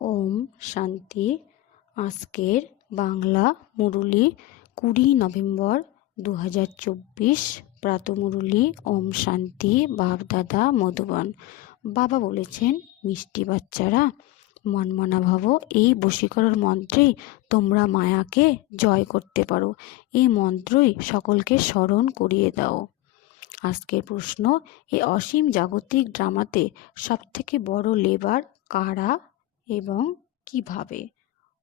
ওম শান্তি। আজকের বাংলা মুরুলি কুড়ি নভেম্বর দু হাজার চব্বিশ প্রাত মুরুলি ওম শান্তি বাপদাদা মধুবন। বাবা বলেছেন, মিষ্টি বাচ্চারা মনমনা ভাব এই বশীকরণ মন্ত্রেই তোমরা মায়াকে জয় করতে পারো। এই মন্ত্রই সকলকে স্মরণ করিয়ে দাও। আজকের প্রশ্ন এই অসীম জাগতিক ড্রামাতে সবথেকে বড় লেবার কারা? এবং কীভাবে?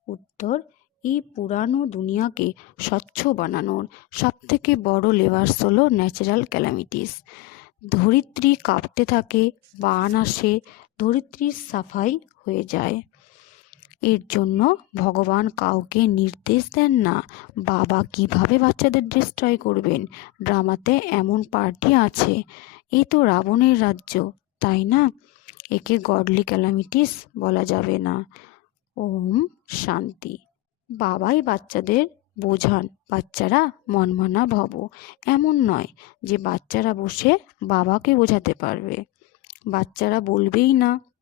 উত্তর, এই পুরানো দুনিয়াকে স্বচ্ছ বানানোর সবথেকে বড় লেবার্স হলো ন্যাচারাল ক্যালামিটিস ধরিত্রী কাঁপতে থাকে, বান আসে, ধরিত্রীর সাফাই হয়ে যায়। এর জন্য ভগবান কাউকে নির্দেশ দেন না, বাবা কীভাবে বাচ্চাদের ডিস্ট্রয় করবেন? ড্রামাতে এমন পার্টি আছে। এ তো রাবণের রাজ্য, তাই না? একে গডলি ক্যালামিটিস বলা যাবে না। ওম শান্তি। বাবাই বাচ্চাদের বোঝান, বাচ্চারা মনমানা ভব। এমন নয় যে বাচ্চারা বসে বাবাকে বোঝাতে পারবে। বাচ্চারা বলবেই না।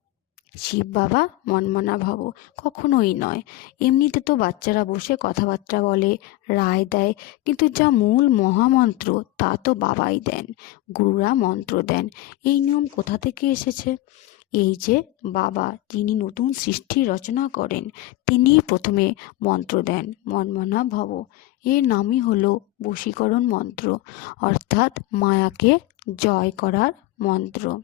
শিব বাবা মনমানা ভব, কখনোই নয়। এমনিতে তো বাচ্চারা বসে কথাবার্তা বলে, রায় দেয়, কিন্তু যা মূল মহামন্ত্র তা তো বাবাই দেন, গুরুরা মন্ত্র দেন। এই নিয়ম কোথা থেকে এসেছে? এই যে বাবা, যিনি নতুন সৃষ্টি রচনা করেন তিনি প্রথমে মন্ত্র দেন, মনমনা ভব। এর নামই হলো বশীকরণ মন্ত্র, অর্থাৎ মায়াকে জয় করার মন্ত্র।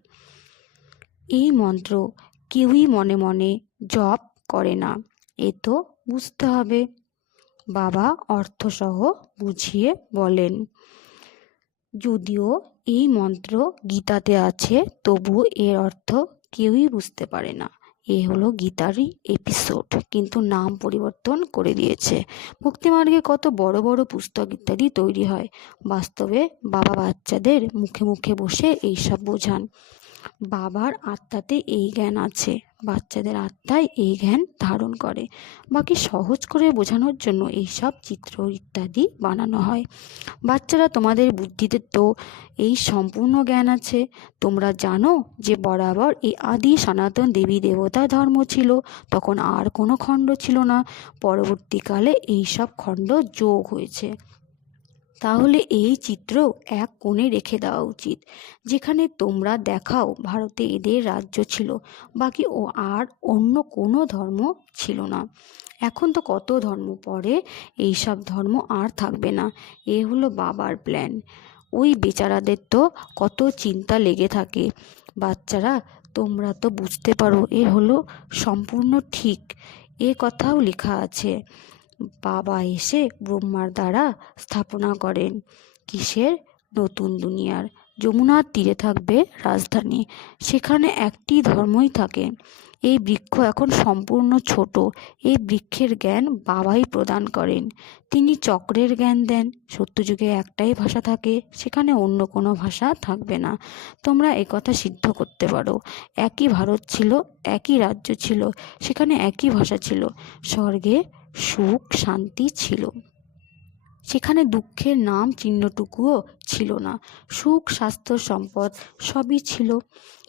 এই মন্ত্র কেউই মনে মনে জপ করে না। এ তো বুঝতে হবে। বাবা অর্থসহ বুঝিয়ে বলেন, যদিও এই মন্ত্র গীতাতে আছে, তবু এর অর্থ কেউই বুঝতে পারে না। এ হলো গীতারই এপিসোড কিন্তু নাম পরিবর্তন করে দিয়েছে। ভক্তিমার্গে কত বড় বড় পুস্তক ইত্যাদি তৈরি হয়। বাস্তবে বাবা বাচ্চাদের মুখে মুখে বসে এইসব বোঝান। বাবার আত্মাতে এই জ্ঞান আছে। বাচ্চাদের আত্মায় এই জ্ঞান ধারণ করে। বাকি সহজ করে বোঝানোর জন্য এইসব চিত্র ইত্যাদি বানানো হয়। বাচ্চারা, তোমাদের বুদ্ধিতে তো এই সম্পূর্ণ জ্ঞান আছে। তোমরা জানো যে বরাবর এই আদি সনাতন দেবী দেবতা ধর্ম ছিল, তখন আর কোনো খণ্ড ছিল না। পরবর্তীকালে এই সব খণ্ড যোগ হয়েছে। তাহলে এই চিত্র এক কোণে রেখে দেওয়া উচিত। যেখানে তোমরা দেখাও ভারতে এদের রাজ্য ছিল, বাকি ও আর অন্য কোনো ধর্ম ছিল না। এখন তো কত ধর্ম পরে এই সব ধর্ম আর থাকবে না। এ হলো বাবার প্ল্যান ওই বেচারাদের তো কত চিন্তা লেগে থাকে। বাচ্চারা, তোমরা তো বুঝতে পারো, এ হলো সম্পূর্ণ ঠিক। এ কথাও লেখা আছে। বাবা এসে ব্রহ্মার দ্বারা স্থাপনা করেন। কিসের? নতুন দুনিয়ার। যমুনার তীরে থাকবে রাজধানী। সেখানে একটি ধর্মই থাকে। এই বৃক্ষ এখন সম্পূর্ণ ছোট। এই বৃক্ষের জ্ঞান বাবাই প্রদান করেন। তিনি চক্রের জ্ঞান দেন। সত্যযুগে একটাই ভাষা থাকে। সেখানে অন্য কোনো ভাষা থাকবে না। তোমরা একথা সিদ্ধ করতে পারো। একই ভারত ছিল, একই রাজ্য ছিল, সেখানে একই ভাষা ছিল। স্বর্গে সুখ, শান্তি ছিল। সেখানে দুঃখের নাম চিহ্নটুকুও ছিল না। সুখ, স্বাস্থ্য, সম্পদ সবই ছিল।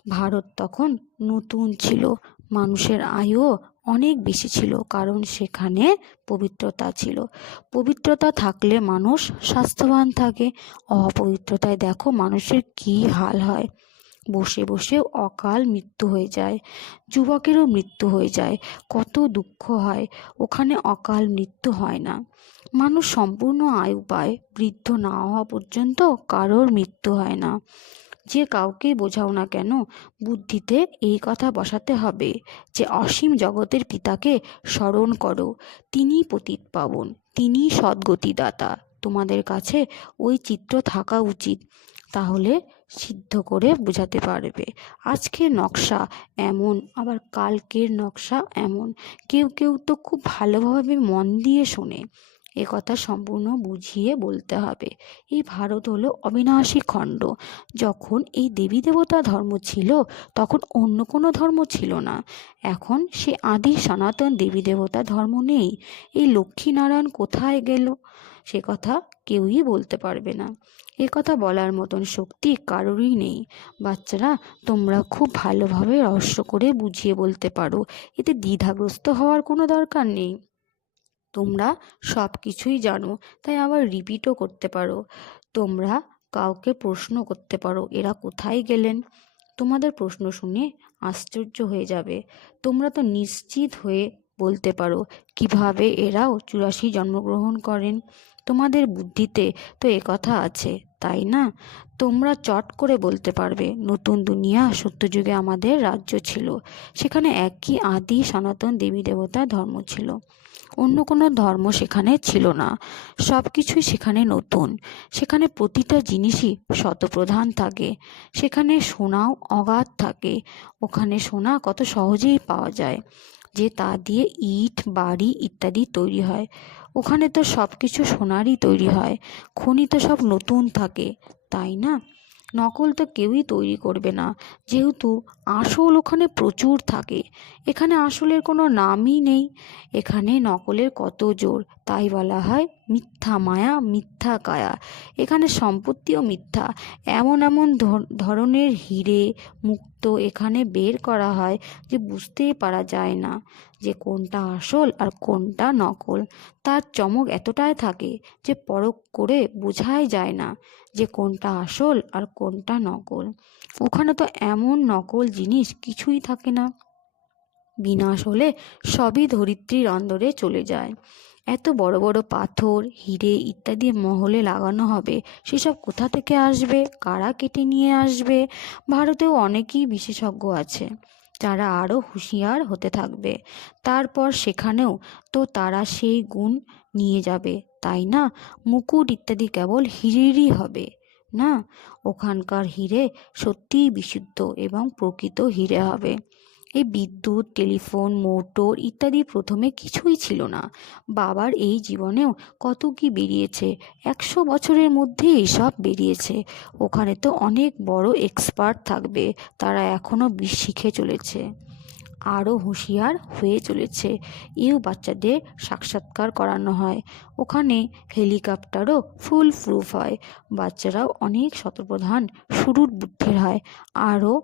ভারত তখন নতুন ছিল। মানুষের আয়ুও অনেক বেশি ছিল, কারণ সেখানে পবিত্রতা ছিল। পবিত্রতা থাকলে মানুষ স্বাস্থ্যবান থাকে। অপবিত্রতায় দেখো মানুষের কী হাল হয়। বসে বসে অকাল মৃত্যু হয়ে যায়। যুবকেরও মৃত্যু হয়ে যায়। কত দুঃখ হয়, ওখানে অকাল মৃত্যু হয় না। মানুষ সম্পূর্ণ আয়ু পায়, বৃদ্ধ না হওয়া পর্যন্ত কারোর মৃত্যু হয় না। যে কাউকে বোঝাও না কেন, বুদ্ধিতে এই কথা বসাতে হবে যে অসীম জগতের পিতাকে স্মরণ করো, তিনিই পতিত পাবন, তিনিই সদ্গতিদাতা। তোমাদের কাছে ওই চিত্র থাকা উচিত। তাহলে সিদ্ধ করে বোঝাতে পারবে। আজকের নকশা এমন, আবার কালকের নকশা এমন। কেউ কেউ তো খুব ভালোভাবে মন দিয়ে শোনে। এ কথা সম্পূর্ণ বুঝিয়ে বলতে হবে। এই ভারত হলো অবিনাশী খণ্ড। যখন এই দেবী দেবতা ধর্ম ছিল, তখন অন্য কোনো ধর্ম ছিল না। এখন সে আদি সনাতন দেবী দেবতা ধর্ম নেই। এই লক্ষ্মীনারায়ণ কোথায় গেল? সে কথা কেউই বলতে পারবে না। এ কথা বলার মতন শক্তি কারোরই নেই। বাচ্চারা, তোমরা খুব ভালোভাবে রহস্য করে বুঝিয়ে বলতে পারো। এতে দ্বিধাগ্রস্ত হওয়ার কোনো দরকার নেই। তোমরা সব কিছুই জানো, তাই আবার রিপিটও করতে পারো। তোমরা কাউকে প্রশ্ন করতে পারো, এরা কোথায় গেলেন? তোমাদের প্রশ্ন শুনে আশ্চর্য হয়ে যাবে। তোমরা তো নিশ্চিত হয়ে বলতে পারো, কীভাবে এরাও চুরাশি জন্মগ্রহণ করেন? তোমাদের বুদ্ধিতে তো এ কথা আছে, তাই না? তোমরা চট করে বলতে পারবে, নতুন দুনিয়া সত্যযুগে আমাদের রাজ্য ছিল, সেখানে একই আদি সনাতন দেবী দেবতা ধর্ম ছিল। অন্য কোনো ধর্ম সেখানে ছিল না সব কিছুই সেখানে নতুন, সেখানে প্রতিটা জিনিসই শতপ্রধান থাকে, সেখানে সোনাও অগাধ থাকে, ওখানে সোনা কত সহজেই পাওয়া যায়, যে তা দিয়ে ইট, বাড়ি ইত্যাদি তৈরি হয়। ওখানে তো সব কিছু সোনারই তৈরি হয়, খনি তো সব নতুন থাকে, তাই না? নকল তো কেউই তৈরি করবে না, যেহেতু আসল ওখানে প্রচুর থাকে, এখানে আসলের কোনো নামই নেই, এখানে নকলের কত জোর তাই বলা হয় মিথ্যা মায়া, মিথ্যা কায়া। এখানে সম্পত্তিও মিথ্যা। এমন এমন ধরনের হিরে, মুক্ত এখানে বের করা হয় যে বুঝতেই পারা যায় না যে কোনটা আসল আর কোনটা নকল। তার চমক এতটাই থাকে যে পরখ করে বোঝাই যায় না যে কোনটা আসল আর কোনটা নকল। ওখানে তো এমন নকল জিনিস কিছুই থাকে না। বিনাশ হলে সবই ধরিত্রীর অন্দরে চলে যায়। এত বড় বড় পাথর, হিরে ইত্যাদি মহলে লাগানো হবে, সেসব কোথা থেকে আসবে? কারা কেটে নিয়ে আসবে? ভারতেও অনেকেই বিশেষজ্ঞ আছে, যারা আরও হুঁশিয়ার হতে থাকবে। তারপর সেখানেও তো তারা সেই গুণ নিয়ে যাবে, তাই না? মুকুট ইত্যাদি কেবল হিরেরই হবে, না? ওখানকার হিরে সত্যিই বিশুদ্ধ এবং প্রকৃত হিরে হবে। এই বিদ্যুৎ, টেলিফোন, মোটর ইত্যাদি প্রথমে কিছুই ছিল না। বাবার এই জীবনেও কত কি বেরিয়েছে, একশো বছরের মধ্যে এসব বেরিয়েছে। ওখানে তো অনেক বড় এক্সপার্ট থাকবে, তারা এখনও শিখে চলেছে। আরও হুঁশিয়ার হয়ে চলেছে। এও বাচ্চাদের সাক্ষাৎকার করানো হয়। ওখানে হেলিকপ্টারও ফুল প্রুফ হয়। বাচ্চারাও অনেক শতপ্রধান শুরুর বুদ্ধির হয়। আরও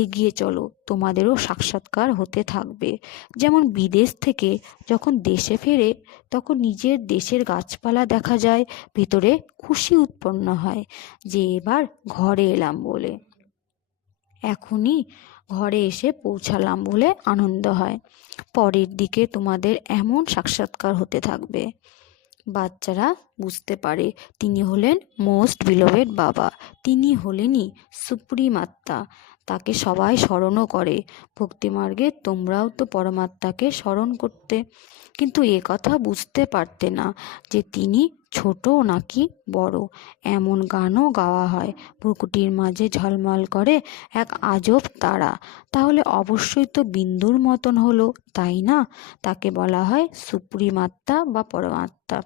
এগিয়ে চলো, তোমাদেরও সাক্ষাৎকার হতে থাকবে। যেমন বিদেশ থেকে যখন দেশে ফেরে, তখন নিজের দেশের গাছপালা দেখা যায়, ভেতরে খুশি উৎপন্ন হয়। যে এবার ঘরে এলাম বলে। এখনই ঘরে এসে পৌঁছালাম বলে আনন্দ হয়। পরের দিকে তোমাদের এমন সাক্ষাৎকার হতে থাকবে। বাচ্চারা বুঝতে পারে, তিনি হলেন মোস্ট বিলোভেড বাবা। তিনি হলেনই সুপ্রিম আত্মা তাকে সবাই স্মরণও করে। ভক্তিমার্গে তোমরাও তো পরমাত্মাকে স্মরণ করতে। কিন্তু এ কথা বুঝতে পারতে না যে তিনি ছোট নাকি বড়? এমন গানও গাওয়া হয়। প্রকৃতির মাঝে ঝলমল করে এক আজব তারা। তাহলে অবশ্যই তো বিন্দুর মতন হলো, তাই না? তাকে বলা হয় সুপ্রিমাত্মা বা পরমাত্মা।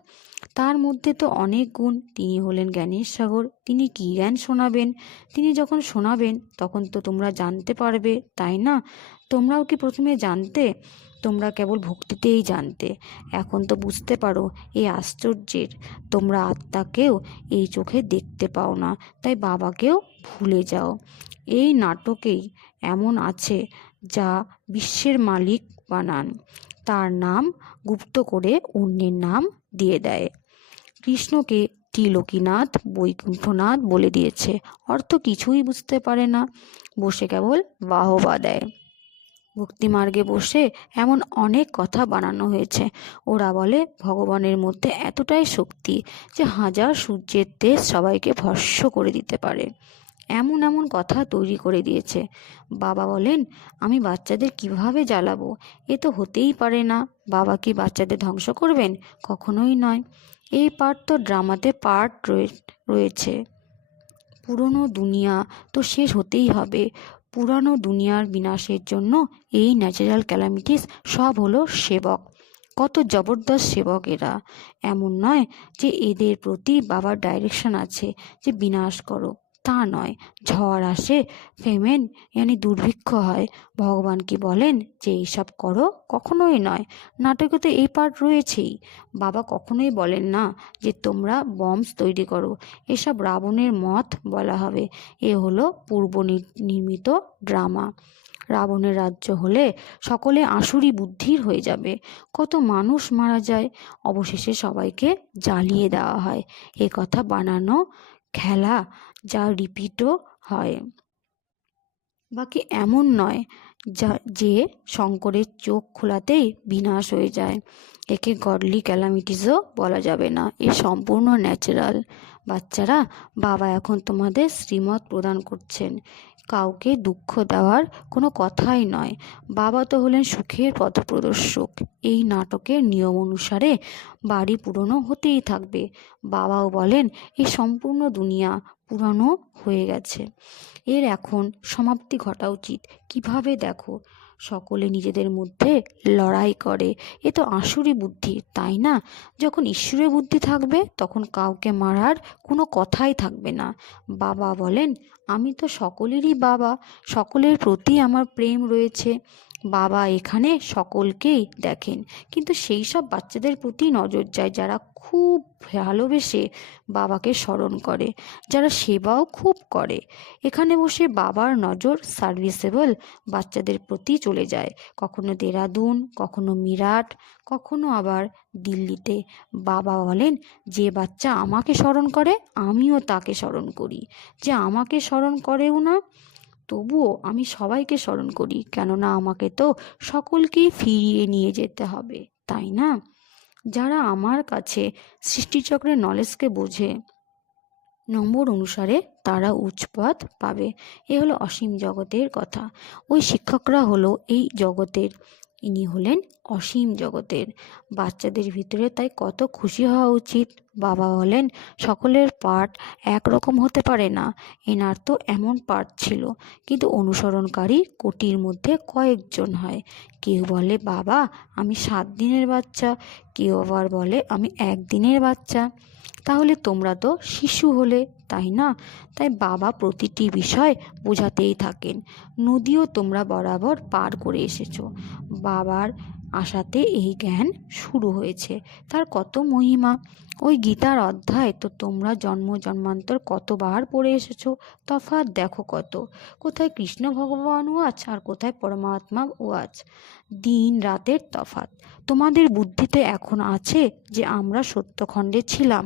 তার মধ্যে তো অনেক গুণ। তিনি হলেন জ্ঞানের সাগর। তিনি কী জ্ঞান শোনাবেন? তিনি যখন শোনাবেন, তখন তো তোমরা জানতে পারবে, তাই না? তোমরাও কি প্রথমে জানতে তোমরা কেবল ভক্তিতেই জানতে। এখন তো বুঝতে পারো, এই আশ্চর্যের, তোমরা আত্মাকেও এই চোখে দেখতে পাও না, তাই বাবাকেও ভুলে যাও। এই নাটকেই এমন আছে যা বিশ্বের মালিক বানান। তার নাম গুপ্ত করে অন্যের নাম দিয়ে দেয়। কৃষ্ণকে ত্রিলোকীনাথ, বৈকুণ্ঠনাথ বলে দিয়েছে। অর্থ কিছুই বুঝতে পারে না। বসে কেবল বাহবা দেয়। ভক্তিমার্গে বসে এমন অনেক কথা বানানো হয়েছে। ওরা বলে, ভগবানের মধ্যে এতটাই শক্তি যে হাজার সূর্যের তেজ সবাইকে ভস্য করে দিতে পারে। এমন এমন কথা তৈরি করে দিয়েছে। বাবা বলেন, আমি বাচ্চাদের কীভাবে জ্বালাবো? এ তো হতেই পারে না। বাবা কি বাচ্চাদের ধ্বংস করবেন? কখনোই নয়। এই পার্ট তো ড্রামাতে পার্ট রয়েছে। পুরনো দুনিয়া তো শেষ হতেই হবে। পুরানো দুনিয়ার বিনাশের জন্য এই ন্যাচারাল ক্যালামিটিস সব হলো সেবক। কত জবরদস্ত সেবক এরা। এমন নয় যে এদের প্রতি বাবার ডাইরেকশন আছে যে বিনাশ করো। তা নয়। ঝড় আসে, ফেমেন ইয়ানি দুর্ভিক্ষ হয়। ভগবান কি বলেন যে, এইসব করো? কখনোই নয়। নাটকে তো এই পার্ট রয়েছেই। বাবা কখনোই বলেন না যে, তোমরা বম্বস তৈরি করো। এসব রাবণের মত বলা হবে। এ হলো পূর্ব নির্মিত ড্রামা। রাবণের রাজ্য হলে সকলে আসুরি বুদ্ধির হয়ে যাবে। কত মানুষ মারা যায়, অবশেষে সবাইকে জ্বালিয়ে দেওয়া হয়। এ কথা বানানো খেলা যা রিপিটও হয়। বাকি এমন নয় যা যে শঙ্করের চোখ খোলাতেই বিনাশ হয়ে যায়। একে গডলি ক্যালামিটিসও বলা যাবে না। এ সম্পূর্ণ ন্যাচারাল বাচ্চারা, বাবা এখন তোমাদের শ্রীমত প্রদান করছেন। কাউকে দুঃখ দেওয়ার কোনো কথাই নয়। বাবা তো হলেন সুখের পথপ্রদর্শক। এই নাটকের নিয়ম অনুসারে বাড়ি পুরনো হতেই থাকবে। বাবাও বলেন এই সম্পূর্ণ দুনিয়া পুরানো হয়ে গেছে। এর এখন সমাপ্তি ঘটা উচিত। কীভাবে দেখো? সকলে নিজেদের মধ্যে লড়াই করে। এ তো আসুরি বুদ্ধি, তাই না? যখন ঈশ্বরের বুদ্ধি থাকবে, তখন কাউকে মারার কোনো কথাই থাকবে না। বাবা বলেন, আমি তো সকলেরই বাবা, সকলের প্রতি আমার প্রেম রয়েছে। বাবা এখানে সকলকেই দেখেন। কিন্তু সেই সব বাচ্চাদের প্রতি নজর যায় যারা খুব ভালোবেসে বাবাকে স্মরণ করে, যারা সেবাও খুব করে। এখানে বসে বাবার নজর সার্ভিসেবল বাচ্চাদের প্রতি চলে যায়। কখনো দেরাদুন, কখনো মিরাট, কখনো আবার দিল্লিতে। বাবা বলেন, যে বাচ্চা আমাকে স্মরণ করে, আমিও তাকে স্মরণ করি। যে আমাকে স্মরণ করেও না তবুও আমি সবাইকে স্মরণ করি, কেননা আমাকে তো সকলকে ফিরিয়ে নিয়ে যেতে হবে, তাই না? যারা আমার কাছে সৃষ্টিচক্রের নলেজকে বোঝে, নম্বর অনুসারে তারা উচ্চপথ পাবে। এ হলো অসীম জগতের কথা। ওই শিক্ষকরা হলো এই জগতের ইনি হলেন অসীম জগতের। বাচ্চাদের ভিতরে তাই কত খুশি হওয়া উচিত। বাবা বলেন, সকলের পাঠ একরকম হতে পারে না। এনার তো এমন পাঠ ছিল। কিন্তু অনুসরণকারী কোটির মধ্যে কয়েকজন হয়। কেউ বলে, বাবা, আমি সাত দিনের বাচ্চা। কেউ আবার বলে, আমি একদিনের বাচ্চা। তাহলে তোমরা তো শিশু হলে, তাই না? তাই বাবা প্রতিটি বিষয় বোঝাতেই থাকেন। নদীও তোমরা বরাবর পার করে এসেছ। বাবার আশাতে এই জ্ঞান শুরু হয়েছে। তার কত মহিমা। ওই গীতার অধ্যায় তো তোমরা জন্ম জন্মান্তর কতবার পড়ে এসেছ? তফাৎ দেখো কত। কোথায় কৃষ্ণ ভগবান ওয়াচ আর কোথায় পরমাত্মা ওয়াচ দিন রাতের তফাৎ। তোমাদের বুদ্ধিতে এখন আছে যে আমরা সত্যখণ্ডে ছিলাম।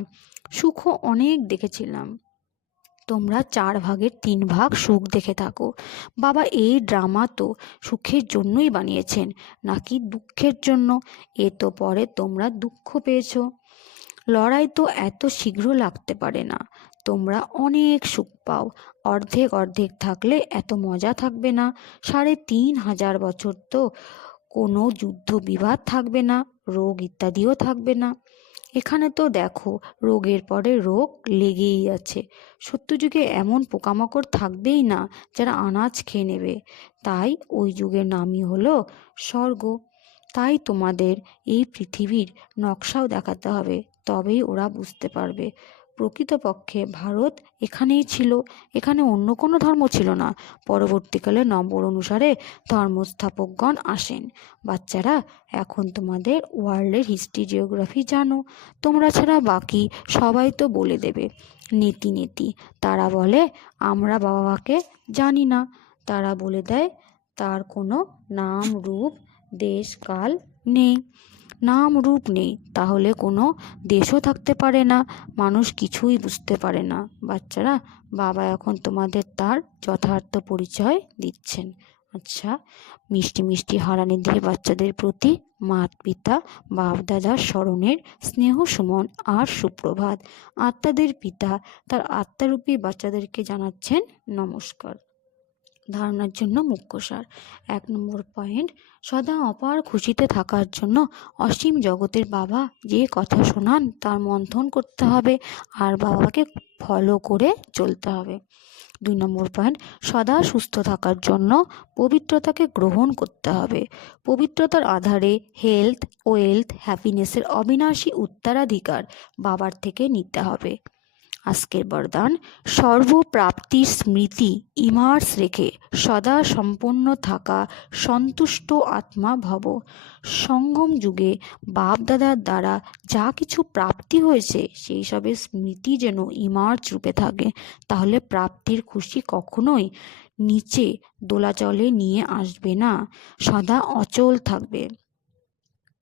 সুখও অনেক দেখেছিলাম। তোমরা চার ভাগের তিন ভাগ সুখ দেখে থাকো। বাবা এই ড্রামা তো সুখের জন্যই বানিয়েছেন, নাকি দুঃখের জন্য? এ তো পরে তোমরা দুঃখ পেয়েছ। লড়াই তো এত শীঘ্র লাগতে পারে না। তোমরা অনেক সুখ পাও। অর্ধেক অর্ধেক থাকলে এত মজা থাকবে না। সাড়ে তিন হাজার বছর তো কোনো যুদ্ধ বিবাদ থাকবে না, রোগ ইত্যাদিও থাকবে না। এখানে তো দেখো, রোগের পরে রোগ লেগেই আছে। সত্যযুগে এমন পোকামাকড় থাকবেই না যারা আনাজ খেয়ে নেবে। তাই ওই যুগের নামই হলো স্বর্গ। তাই তোমাদের এই পৃথিবীর নকশাও দেখাতে হবে, তবেই ওরা বুঝতে পারবে। প্রকৃতপক্ষে ভারত এখানেই ছিল। এখানে অন্য কোনো ধর্ম ছিল না। পরবর্তীকালে নম্বর অনুসারে ধর্মস্থাপকগণ আসেন। বাচ্চারা, এখন তোমাদের ওয়ার্ল্ডের হিস্ট্রি জিওগ্রাফি জানো। তোমরা ছাড়া বাকি সবাই তো বলে দেবে। নীতি নীতি, তারা বলে, আমরা বাবাকে জানি না। তারা বলে দেয়, তার কোনো নাম, রূপ, দেশ, কাল নেই। নাম রূপ নেই, তাহলে কোনো দেশও থাকতে পারে না, মানুষ কিছুই বুঝতে পারে না। বাচ্চারা, বাবা এখন তোমাদের তার যথার্থ পরিচয় দিচ্ছেন। আচ্ছা মিষ্টি মিষ্টি হারানি দিয়ে বাচ্চাদের প্রতি মাত পিতা বাপ দাদার স্মরণের স্নেহ সুমন আর সুপ্রভাত। আত্মাদের পিতা, তার আত্মারূপী বাচ্চাদেরকে জানাচ্ছেন নমস্কার। ধারণার জন্য মুখ্য সার। এক নম্বর পয়েন্ট, সদা অপার খুশিতে থাকার জন্য অসীম জগতের বাবা যে কথা শোনান তার মন্থন করতে হবে আর বাবাকে ফলো করে চলতে হবে। দুই নম্বর পয়েন্ট, সদা সুস্থ থাকার জন্য পবিত্রতাকে গ্রহণ করতে হবে। পবিত্রতার আধারে হেলথ ওয়েলথ হ্যাপিনেসের অবিনাশী উত্তরাধিকার বাবার থেকে নিতে হবে। আজকের বরদান। সর্বপ্রাপ্তির স্মৃতি ইমার্স রেখে সদা সম্পন্ন থাকা সন্তুষ্ট আত্মা ভব। সঙ্গম যুগে বাপ দাদার দ্বারা যা কিছু প্রাপ্তি হয়েছে, সেই সবের স্মৃতি যেন ইমার্স রূপে থাকে। তাহলে প্রাপ্তির খুশি কখনোই নিচে দোলাচলে নিয়ে আসবে না। সদা অচল থাকবে।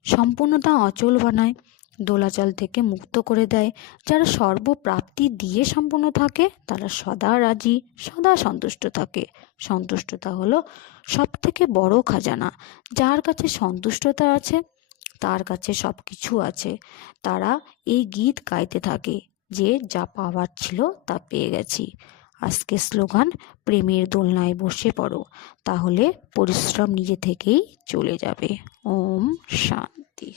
সম্পূর্ণতা অচল বানায়। দোলাচল থেকে মুক্ত করে দেয়। যারা সর্বপ্রাপ্তি দিয়ে সম্পূর্ণ থাকে, তারা সদা রাজি, সদা সন্তুষ্ট থাকে। সন্তুষ্টতা হলো সব থেকে বড় খাজানা। যার কাছে সন্তুষ্টতা আছে, তার কাছে সব কিছু আছে। তারা এই গীত গাইতে থাকে, যে যা পাওয়ার ছিল তা পেয়ে গেছি। আজকে স্লোগান, প্রেমের দোলনায় বসে পড়ো। তাহলে পরিশ্রম নিজে থেকেই চলে যাবে। ওম শান্তি।